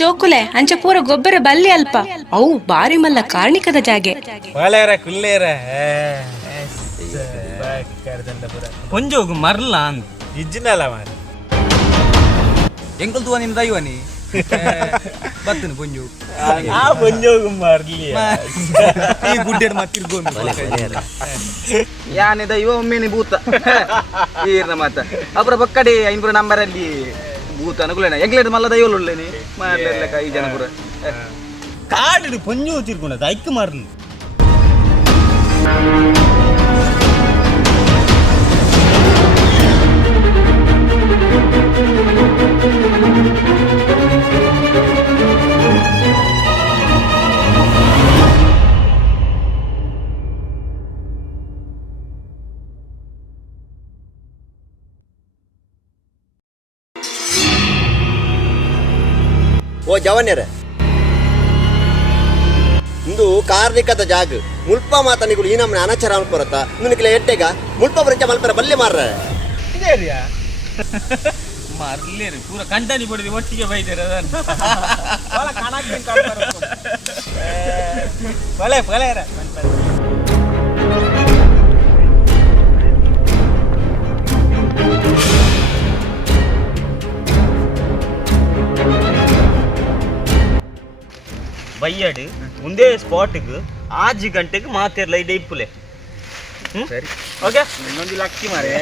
ಜೋಕುಲೆ ಅಂಚ ಪೂರ ಗೊಬ್ಬರ ಬಲ್ಲಿ ಅಲ್ಪ ಅವು ಬಾರಿ ಮಲ್ಲ ಕಾರ್ಣಿಕದ ಜಾಗೆ ಕೊಂಜೋಗು ಮರ್ಲ ಅಂತ ಇಜ್ಜಿನಲ್ಲ ಮಾರಿ ಎಂಕಲ್ ತುವ ನಿನ್ ದೈವನಿ ಬತ್ತನು ಪೊಂಜು ಆ ಪೊಂಜೋಗು ಮರ್ಲಿ ಈ ಗುಡ್ಡೆಡ್ ಮತ್ತಿರ್ಗೊಂಡು ಯಾನೆ ದೈವ ಒಮ್ಮೆನೆ ಭೂತ ಈರ್ನ ಮಾತ ಅಪರ ಬಕ್ಕಡಿ ಐನ್ಪುರ ನಂಬರ್ ಅಲ್ಲಿ ಭೂತ ಅನುಕೂಲನ ಎಂಗ್ಲೇಡ್ ಮಲ್ಲ ದೈವಲು ಉಳ್ಳೇನಿ ಮಾಡ್ಲಿರ್ಲಕ ಈ ಜನ ಪುರ ಕಾಡಿಡು ಪೊಂಜು ತಿರ್ಕೊಂಡ ಐಕ್ ಮಾರ್ಲಿ ಓ ಜವನ್ಯರ ಇಂದು ಕಾರ್ಣಿಕದ ಜಾಗ ಮುಲ್ಪ ಮಾತನಿಗಳು ಈ ನಮ್ಮನೆ ಅನಚರ ಅನ್ಕೊರತ್ತ ನಿನಗೆ ಎಟ್ಟೆಗ ಮುಲ್ಪ ಬರಂಚ ಮಲ್ಪರ ಬಲ್ಲೆ ಮಾರ್ರ ಮರ್ಲೇರಿ ಪೂರ ಕಂಟನಿ ಪಡೆದು ಒಟ್ಟಿಗೆ ಬೈತಾರೆ ಬಯ್ಯಾಡು ಮುಂದೆ ಸ್ಪಾಟ್ಗೆ 6 ಗಂಟೆಗೆ ಮಾತಿರ್ಲ ಇದೆ ಇಪ್ಪುಲೆ ಸರಿ ಓಕೆ ಇನ್ನೊಂದು ಲಕ್ಕಿ ಮಾರೇ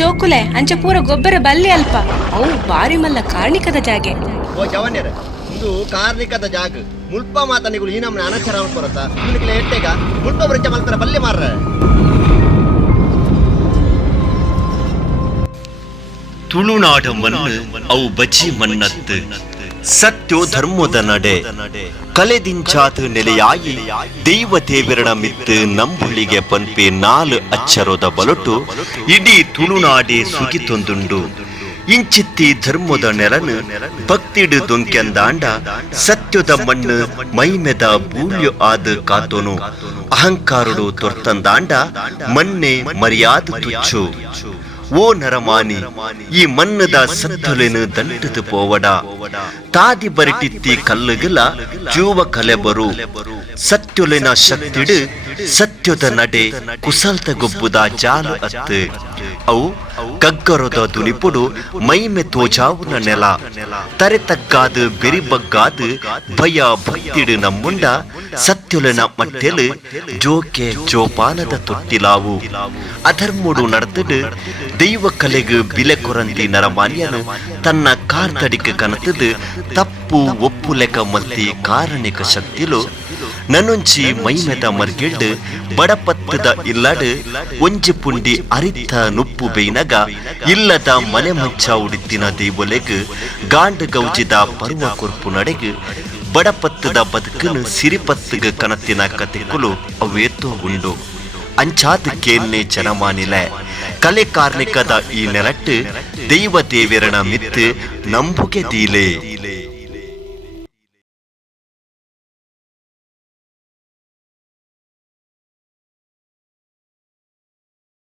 ಜೋಕುಲೆ ಅಂಚ ಪೂರ ಗೊಬ್ಬರ ಬಲ್ಲಿ ಅಲ್ಪ ಅವು ಬಾರಿ ಮಲ್ಲ ಕಾರ್ಣಿಕದ ಜಾಗೆ. ಓ ಜವನ್ಯರ ಇದು ಕಾರ್ಣಿಕದ ಜಾಗ ಮುಲ್ಪ ಮಾತ ನಿಗುಲು ಈ ನಮ್ನ ಅನಚರ ಕೊರತ ನಿನಗೆ ಎಟ್ಟೆಗ ಮುಲ್ಪ ಬರಂಚ ಮಲ್ಪರ ಬಲ್ಲೆ ಮಾರ್ರ. ತುಳುನಾಡ ಮಣ್ಣು ಅವು ಬಜಿ ಮಣ್ಣತ್ತು ಸತ್ಯೋ ಧರ್ಮದ ನಡೆ ಕಲೆದಿಂಚಾತ ನೆಲೆಯಾಯಿ ದೈವ ದೇವರಣ ಮಿತ್ತು ನಂಬುಳಿಗೆ ಪನ್ಪೆ 4 ಅಚ್ಚರದ ಬಲೊಟ್ಟು ಇಡೀ ತುಳುನಾಡೆ ಸುಗಿತೊಂದುಂಡು. ಇಂಚಿತ್ತಿ ಧರ್ಮದ ನೆರನು ಭಕ್ತಿಡು ದೊಂಕೆಂದಾಂಡ ಸತ್ಯದ ಮಣ್ಣು ಮೈಮೆದ ಬೂಳ್ಯು ಆದ ಕಾತೋನು ಅಹಂಕಾರುಡು ತೊರ್ತಂದಾಂಡ ಮನ್ನೆ ಮರ್ಯಾದ ತುಚ್ಚು. ಓ ನರಮಾನಿ ಈ ಮನ್ನದ ಸತ್ತೊಲೆನು ದಂಟದು ಪೋವಡ ತಾದಿ ಬರಿಟಿತ್ತಿ ಕಲ್ಲುಗಲ ಜೂವ ಕಲೆಬರು ಸತ್ಯೊಲೆನ ಶಕ್ತಿಡು ಸತ್ಯದ ನಡೆ ಕುಸಲ್ತ ಗೊಬ್ಬುದ ಜಾಲು ಅತ್ತು ಅವು ಕಗ್ಗರದ ದುನಿಪುಡು ಮೈಮೆ ತೋಜಾವುನ ನೆಲ ತರೆತಕ್ಕಾದು ಬೆರಿಬಗ್ಗಾದು ಭಯ ಭಕ್ತಿಡು ನಮ್ಮುಂಡ ಸತ್ಯೊಲೆನ ಮಟ್ಟೆಲು ಜೋಕೆ ಜೋಪಾನದ ತೊಟ್ಟಿಲಾವು ಅಧರ್ಮುಡು ನಡೆದು ದೈವ ಕಲೆಗೆ ಬಿಲೆ ಕೊರಂದಿ ನರಮಾನ್ಯನು ತನ್ನ ಕಾರ್ತಡಿಕೆ ಕನತದು ತಪ್ಪು ಒಪ್ಪು ಲೆಕ್ಕ ಮಲ್ತಿ ಕಾರಣಿಕ ಶಕ್ತಿಲು ನನುಂಚಿ ಮೈಮೆದ ಮರ್ಗೆಡ್ಡು ಬಡಪತ್ತದ ಇಲ್ಲಡು ಒಂಜಿ ಪುಂಡಿ ಅರಿತ ನುಪ್ಪು ಬೇಯ್ನಗ ಇಲ್ಲದ ಮನೆ ಮಂಚ ಉಡಿತಿನ ದೈವಲೆಗ್ ಗಾಂಡು ಗೌಜಿದ ಪರ್ವ ಕೊರ್ಪು ನಡೆಗು ಬಡಪತ್ತದ ಬದುಕನು ಸಿರಿಪತ್ತಗ ಕನತಿನ ಕತೆಕುಲು ಅವೇತೋ ಉಂಡು. ಅಂಚಾದ ಕೇನ್ನೆ ಜನಮಾನಿಲೆ ಕಲೆ ಕಾರ್ಣಿಕದ ಈ ನೆಲಟ್ಟು ದೈವ ದೇವರಣ ಮಿತ್ತು ನಂಬುಗೆ ದೀಲೆ.